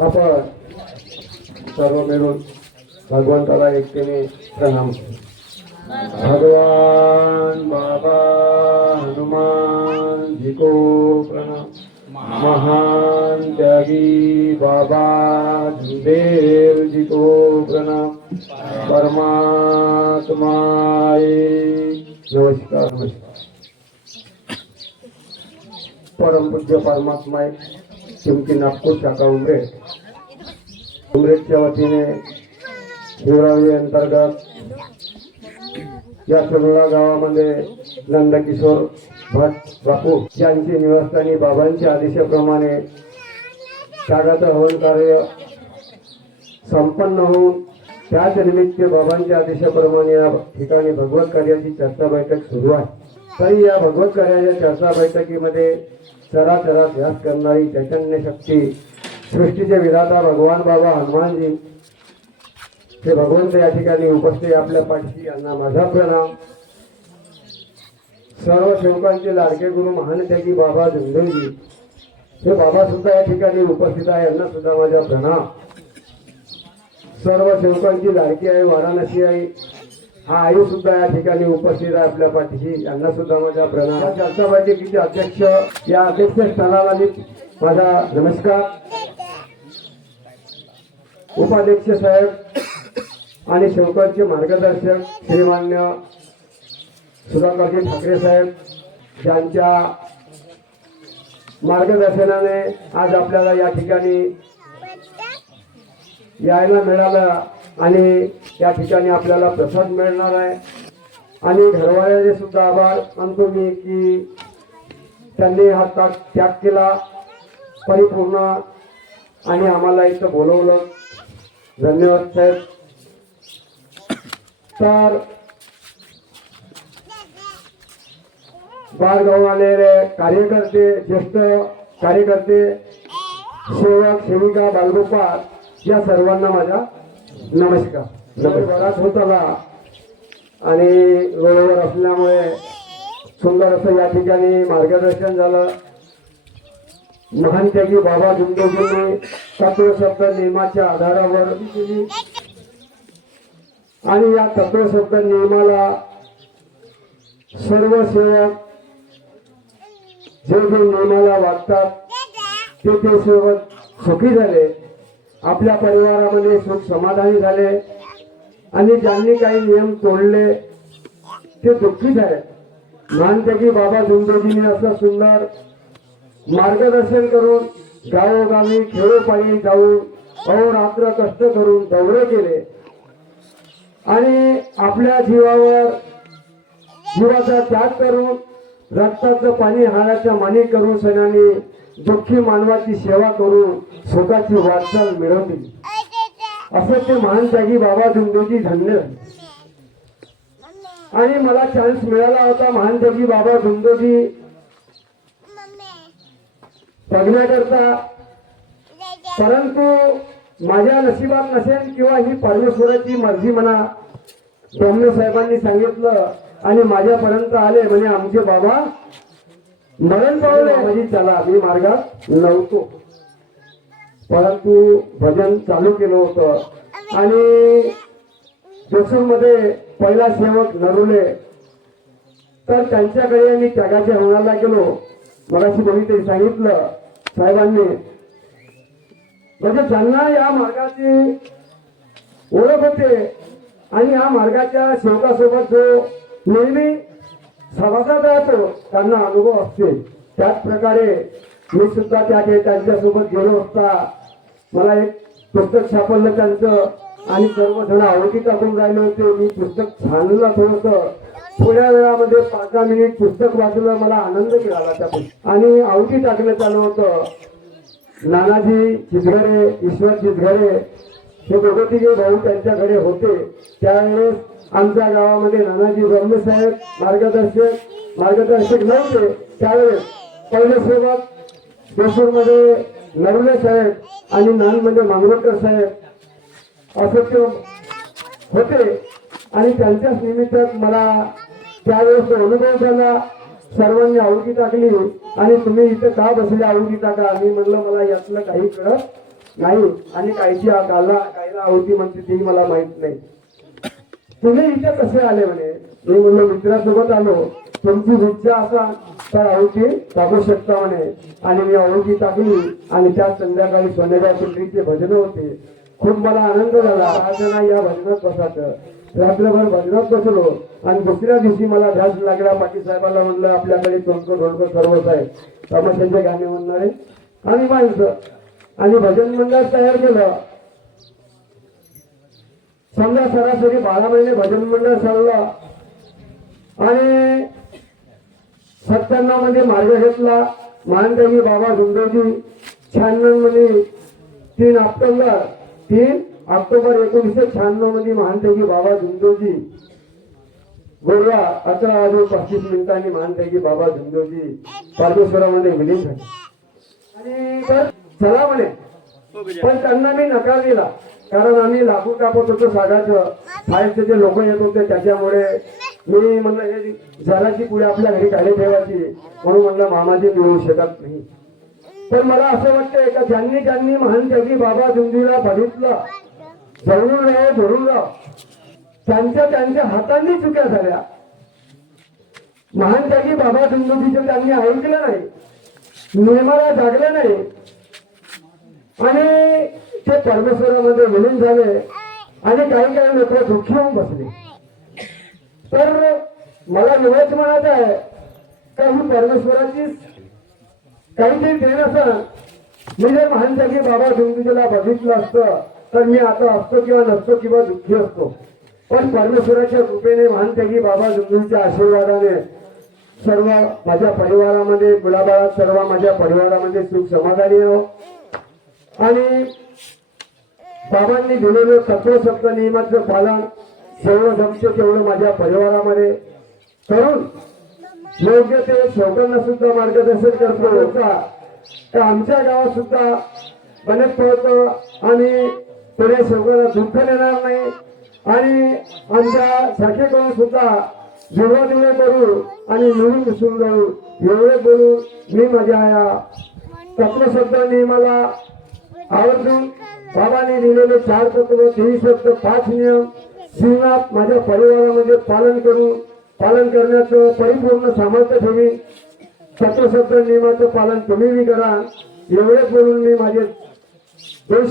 आपण सर्व मिळून भगवंताला एकटीने प्रणाम. भगवान बाबा हनुमान जी को प्रणाम. महान त्यागी बाबा देव जी को प्रणाम. परमात्मा नमस्कार नमस्कार. परम पूज्य परमात्मा चिमकी नागपूर शाखा उमरेड उमरेडच्या वतीने शिवरावी अंतर्गत या सुरला गावामध्ये नंदकिशोर भट बापू यांची निवासस्थानी बाबांच्या आदेशाप्रमाणे शागाचं हवन कार्य संपन्न होऊन त्याच निमित्त बाबांच्या आदेशाप्रमाणे या ठिकाणी भगवत कार्याची चर्चा बैठक सुरू आहे. तरी या भगवत कार्याच्या चर्चा बैठकीमध्ये चराचरात ध्यास करणारी चैतन्य शक्ती सृष्टीचे विधाता भगवान बाबा हनुमानजी. हे भगवंत या ठिकाणी उपस्थित आपल्या पाठशी यांना माझा प्रणाम. सर्व सेवकांचे लाडके गुरु महान त्यागी बाबा जुंदनजी हे बाबा सुद्धा या ठिकाणी उपस्थित आहे यांना सुद्धा माझा प्रणाम. सर्व सेवकांची लाडकी आहे वाराणसी आहे. हा आई सुद्धा या ठिकाणी उपस्थित आहे आपल्या पाठीशी. यांना सुद्धा माझा प्रणाम. या चर्चा बैठकीचे अध्यक्ष या अध्यक्ष स्थानाला मी माझा नमस्कार. उपाध्यक्ष साहेब आणि शेवकरचे मार्गदर्शक श्रीमान्य सुधाकरजी ठाकरे साहेब यांच्या मार्गदर्शनाने आज आपल्याला या ठिकाणी यायला मिळालं. आणि या ठिकाणी आपल्याला प्रसाद मिळणार आहे. आणि घरवाल्याने सुद्धा आभार मानतो मी की त्यांनी हा त्याग त्याग केला परिपूर्ण. आणि आम्हाला इथं बोलवलं. धन्यवाद साहेब. तर बाळगाव आलेले कार्यकर्ते ज्येष्ठ कार्यकर्ते सेवक सेविका बालगोपाळ या सर्वांना माझ्या नमस्कार. नमस्कार. बराच होत आला आणि वेळेवर असल्यामुळे सुंदर असं या ठिकाणी मार्गदर्शन झालं. महान त्यागी बाबा जुंदोजींनी तत्वशब्द नियमाच्या आधारावर केली आणि या तत्वशब्द नियमाला सर्व सेवक जे जे नियमाला वागतात ते ते सेवक सुखी झाले. आपल्या परिवारामध्ये सुख समाधानी झाले. आणि ज्यांनी काही नियम तोडले ते दुःखी झाले मानते बाबा जुंदोजींनी असं सुंदर मार्गदर्शन करून गावोगावी खेडोपाडी जाऊन अहोरात्र कष्ट करून दौरे केले. आणि आपल्या जीवावर जीवाचा त्याग करून रक्ताचं पाणी हाडाच्या माने करून सणाने दुःखी मानवाची सेवा करून स्वतःची वाटचाल मिळवली. असं ते महान त्यागी बाबा धुंदोजी धन्य. झाले. आणि मला चान्स मिळाला होता महान त्यागी बाबा धुंदोजी बघण्याकरता. परंतु माझ्या नशिबात नसेल किंवा ही परमेश्वराची मर्जी म्हणा ब्रह्मे साहेबांनी सांगितलं आणि माझ्यापर्यंत आले म्हणजे आमचे बाबा. मरण पावले म्हणजे चला मी मार्गात नव्हतो. परंतु भजन चालू केलं होतं. आणि मध्ये पहिला सेवक नरुले तर त्यांच्याकडे मी त्यागाच्या हवनाला गेलो. मगाशी ते सांगितलं साहेबांनी म्हणजे ज्यांना या मार्गाची ओळख होते आणि या मार्गाच्या सेवकासोबत जो नेहमी सभासद राहतो त्यांना अनुभव असते. त्याच प्रकारे मी सुद्धा त्या त्यांच्यासोबत गेलो असता मला एक पुस्तक सापडलं त्यांचं आणि सर्वजण आवडीत टाकून राहिले होते. मी पुस्तक छानलं थोडस. थोड्या वेळामध्ये पाच दहा मिनिट पुस्तक वाचलं मला आनंद मिळाला त्या आणि आवडी टाकण्यात आलं होतं. नानाजी चितघरे ईश्वर चितघरे हे दोघं तिघे भाऊ त्यांच्याकडे होते त्यावेळेस आमच्या गावामध्ये नानाजी ब्रह्मे साहेब मार्गदर्शक मार्गदर्शक नव्हते त्यावेळेस पहिले सेवक देशूरमध्ये नरवणे साहेब आणि नानमध्ये मांगरोळकर साहेब असं ते होते. आणि त्यांच्याच निमित्त मला त्यावेळेस तो अनुभव झाला. सर्वांनी आहुती टाकली. आणि तुम्ही इथे का बसले? आहुती टाका. मी म्हणलं मला यातलं काही कळत नाही आणि काहीची काला कायला आहुती म्हणते ती मला माहीत नाही. तुम्ही इथे कसे आले म्हणे? मी म्हणलो मित्रासोबत आलो. तुमची इच्छा असा तर आहुती टाकू शकता म्हणे. आणि मी आहुती टाकली आणि त्या संध्याकाळी सोनेगाव पिंपरीचे भजन होते. खूप मला आनंद झाला. राजना या भजनात बसायचं. रात्रभर भजनात बसलो. आणि दुसऱ्या दिवशी मला ध्यास लागला. पाटील साहेबाला म्हणलं आपल्याकडे तुमचं ढोलकं सर्वच आहे. तमाशाचे गाणे म्हणणारे. आणि माणसं आणि भजन मंडळ तयार केलं. समजा सरासरी बारा महिने भजन मंडळ चाललं. आणि सत्त्याण्णवमध्ये मार्ग घेतला. महानदेवी बाबा झुंडोजी शहाण्णवमध्ये तीन ऑक्टोबर तीन ऑक्टोबर एकोणीसशे शहाण्णवमध्ये महानदेवी बाबा झुंडोजी. गोवा अकरा आज पस्तीस मिनिटांनी महानदेवी बाबा झुंडोजी. परमेश्वरामध्ये विलीन झाले. आणि चला म्हणे. पण त्यांना मी नकार दिला. कारण आम्ही लाकूड कापत होतो सागाचं बाहेरचे जे लोक येत होते त्याच्यामुळे मी म्हणलं हे झाडाची पुढे आपल्या घरी काढे ठेवायची म्हणून म्हणलं मामाजी मिळू शकत नाही. पण मला असं वाटतंय का ज्यांनी ज्यांनी महान जगी बाबा दुंदीला बघितलं जवळून राह धरून राह त्यांच्या त्यांच्या हातांनी चुक्या झाल्या. महान त्यागी बाबा दुंदुजीचं त्यांनी ऐकलं नाही. नियमाला जागलं नाही. आणि ते परमेश्वरामध्ये विलीन झाले आणि काही काही लोक दुःखी होऊन बसले. तर मला एवढंच म्हणायचं आहे का ही परमेश्वराची काहीतरी देण असं. मी जर महान जागी बाबा दुंदुजीला बघितलं असतं तर मी आता असतो किंवा नसतो किंवा दुःखी असतो. पण परमेश्वराच्या कृपेने महान जगी बाबा दुंदुजीच्या आशीर्वादाने सर्व माझ्या परिवारामध्ये मुलाबाळात सर्व माझ्या परिवारामध्ये सुख समाधानी हो आणि बाबांनी दिलेलं तत्व सप्त नियमाचं पालन जेवढं जमतं तेवढं माझ्या परिवारामध्ये करून योग्य ते लोकांना सुद्धा मार्गदर्शन करतो. होता. तर आमच्या गावात सुद्धा बनेत पडतं आणि पुढे शौकाला दुःख देणार नाही. आणि आमच्या शाखेकडून सुद्धा जुळवाजुळे करू आणि मिळून मिसळून जाऊ एवढे बोलून मी माझ्या या तत्वशब्द नियमाला आवर्जून बाबाने लिहिलेले चार तत्व तेवीस तत्व पाच नियम जीवनात माझ्या परिवारामध्ये पालन करून पालन करण्याचं परिपूर्ण सामर्थ्य ठेवी तत्वशब्द नियमाचं पालन तुम्हीही करा. एवढेच बोलून मी माझे दोन